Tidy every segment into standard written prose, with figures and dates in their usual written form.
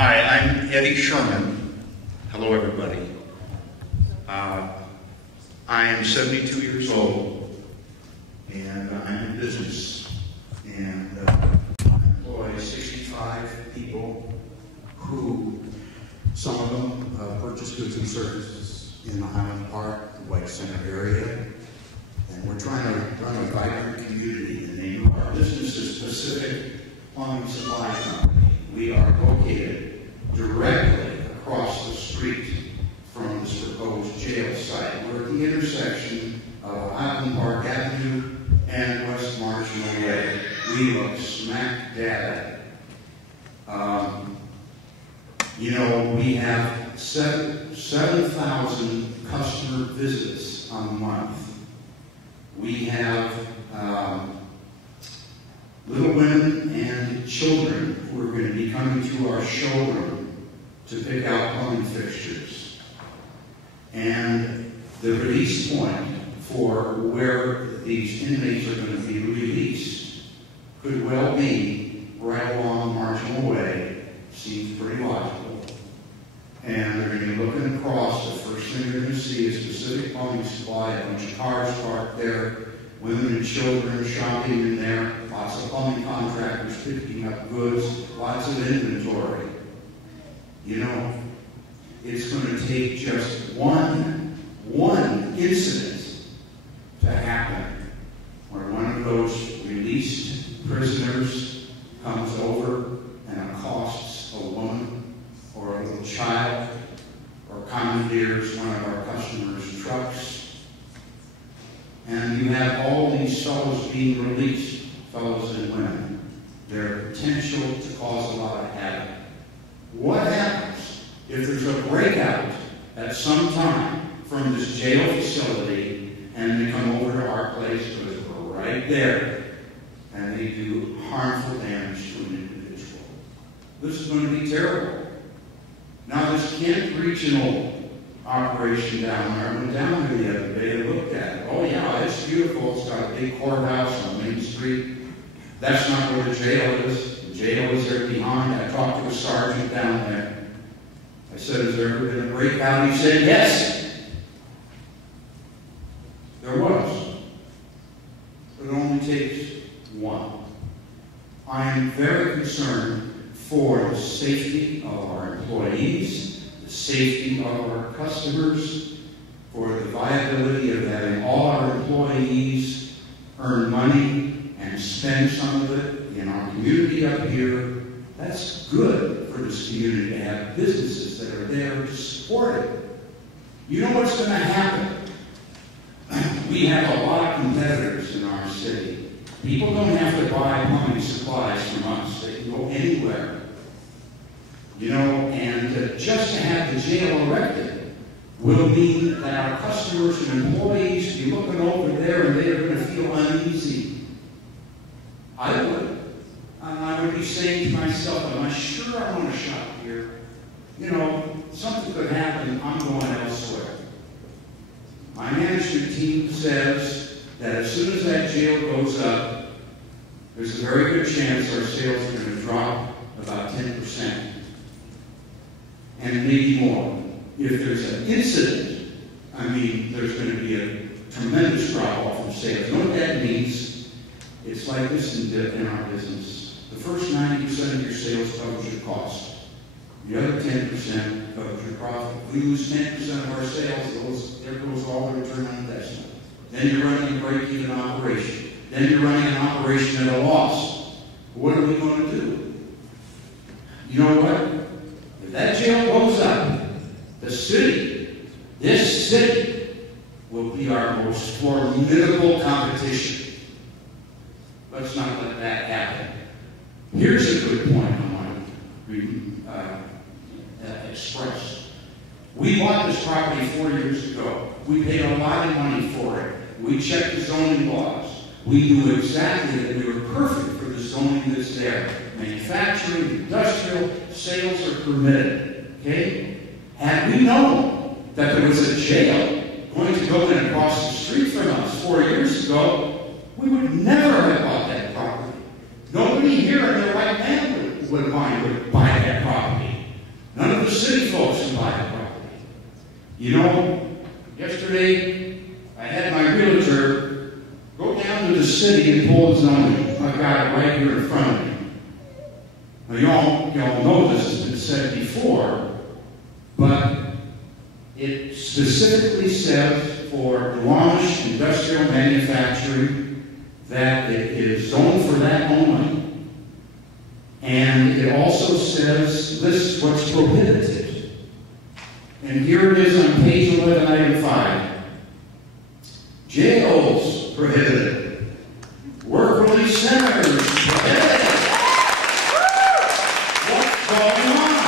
Hi, I'm Eddie Sherman. Hello, everybody. I am 72 years old, and I'm in business, and I employ 65 people who, some of them purchase goods and services in the Highland Park, the White Center area, and we're trying to run a vibrant community. The name of our business is Pacific Plumbing Supply Company. We are located directly across the street from this proposed jail site. We're at the intersection of Highland Park Avenue and West Marshall Way. We look smack dab. We have 7,000 customer visits a month. We have little women and children who are going to be coming to our showroom to pick out plumbing fixtures. And the release point for where these inmates are going to be released could well be right along Marginal Way. Seems pretty logical. And they're going to be looking across. The first thing they're going to see is Pacific Plumbing Supply, a bunch of cars parked there, women and children shopping in there, lots of plumbing contractors picking up goods, lots of inventory. It's going to take just one incident to happen where one of those released prisoners comes over and accosts a woman or a little child or commandeers one of our customers' trucks. And you have all these fellows being released, fellows and women. Their potential to cause a lot of havoc. What happens if there's a breakout at some time from this jail facility and they come over to our place because we're right there and they do harmful damage to an individual? This is going to be terrible. Now, this Kent Regional operation down there, I went down there the other day and looked at it. Oh yeah, it's beautiful. It's got a big courthouse on Main Street. That's not where the jail is. The jail is there behind. I talked to a sergeant down there. I said, has there ever been a breakout? He said, yes. There was. But it only takes one. I am very concerned for the safety of our employees, the safety of our customers, for the viability of having all our employees earn money and spend some of it in our community up here. That's good for this community to have businesses that are there to support it. You know what's going to happen? We have a lot of competitors in our city. People don't have to buy plumbing supplies from us. They can go anywhere. And just to have the jail erected will mean that our customers and employees will be looking over there and they're going to feel uneasy. I would. I would be saying to myself, am I sure I want to shop here? Something could happen, I'm going elsewhere. My management team says that as soon as that jail goes up, there's a very good chance our sales are going to drop about 10%. And maybe more. If there's an incident, there's going to be a tremendous drop-off in sales. You know what that means? It's like this in our business. The first 90% of your sales covers your cost. The other 10% covers your profit. If we lose 10% of our sales, there goes all the return on investment. Then you're running a break-even operation. Then you're running an operation at a loss. What are we going to do? You know what? If that jail goes up, this city, will be our most formidable competition. Let's not let that happen. Here's a good point I want to express. We bought this property 4 years ago. We paid a lot of money for it. We checked the zoning laws. We knew exactly that we were perfect for the zoning that's there. Manufacturing, industrial, sales are permitted. Okay? Had we known that there was a jail going to go in across the street from us 4 years ago, we would never have bought that property. Nobody here in their right mind would buy that property. You know, yesterday I had my realtor go down to the city and pull the zoning. I've got it right here in front of me. Now, y'all know this has been said before, but it specifically says for launch industrial manufacturing that it is zoned for that only. And it also lists what's prohibited. And here it is on page 11, item 5. Jails prohibited. Work release centers prohibited. What's going on?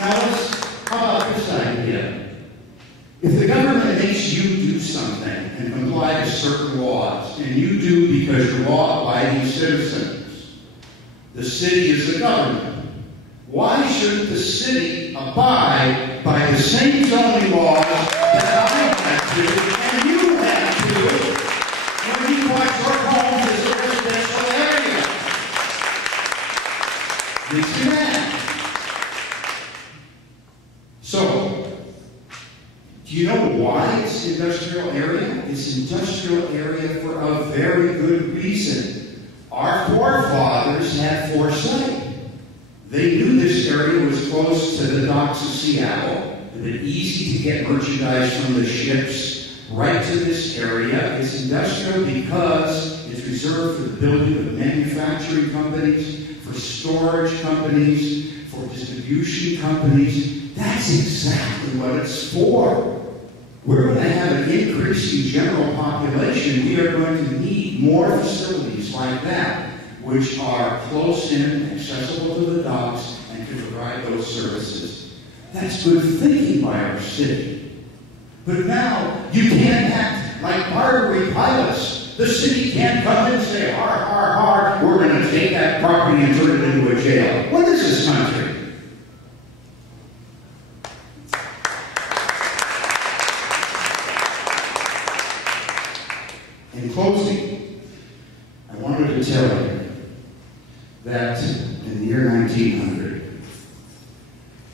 Now, how about this idea? If the government makes you do something and comply to certain laws, and you do because you're law-abiding citizens, the city is the government. Why shouldn't the city abide by the same zoning laws that I have to and you have to when you watch your homes as a residential area? You see that? So, do you know why it's industrial area? It's industrial area for a very good reason. Our forefathers had foresight. They knew this area was close to the docks of Seattle. It had been easy to get merchandise from the ships right to this area. It's industrial because it's reserved for the building of manufacturing companies, for storage companies, for distribution companies. That's exactly what it's for. We're going to have an increasing general population. We are going to need more facilities like that, which are close in, accessible to the docks, and can provide those services. That's good thinking by our city. But now, you can't act like artery pilots. The city can't come in and say, har, har, har, we're going to take that property and turn it into a jail. What is this country? In closing, I wanted to tell you that in the year 1900,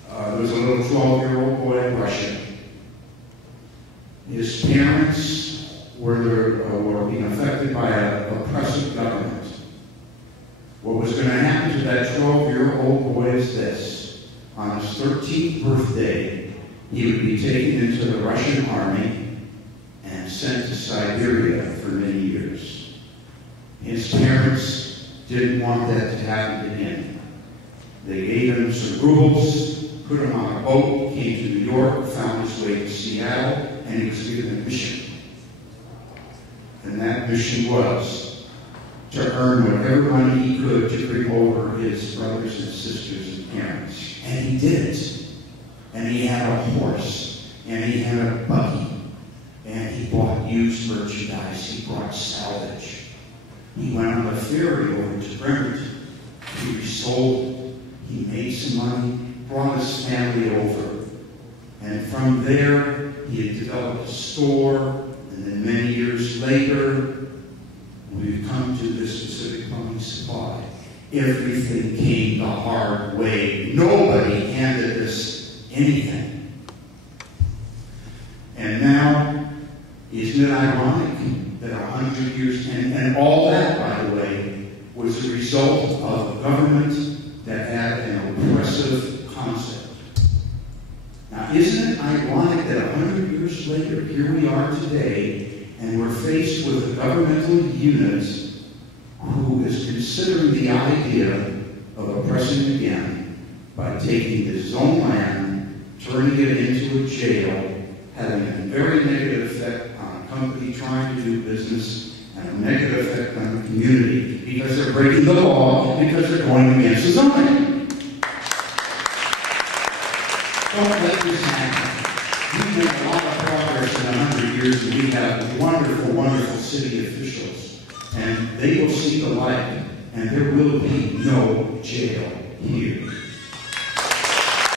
there was a little 12-year-old boy in Russia. His parents were being affected by an oppressive government. What was going to happen to that 12-year-old boy is this. On his 13th birthday, he would be taken into the Russian army and sent to Siberia for many years. His parents didn't want that to happen to him. They gave him some rubles, put him on a boat, came to New York, found his way to Seattle, and he was given a mission. And that mission was to earn whatever money he could to bring over his brothers and sisters and parents. And he did it. And he had a horse, and he had a buggy, and he bought used merchandise, he brought salvage. He went on the ferry over to Bremerton. He resold, he made some money, brought his family over. And from there, he had developed a store, and then many years later, we've come to this Pacific Plumbing Supply. Everything came the hard way. Nobody handed us anything. And now, isn't it ironic that 100 years, and all that, by the way, was a result of a government that had an oppressive concept. Now, isn't it ironic that 100 years later, here we are today, and we're faced with a governmental unit who is considering the idea of oppressing again by taking his own land, turning it into a jail, having a very negative effect on a company trying to do business, and a negative effect on the community because they're breaking the law, because they're going against the zoning. Don't let this happen. We've made a lot of progress in 100 years, and we have wonderful, wonderful city officials. And they will see the light, and there will be no jail here.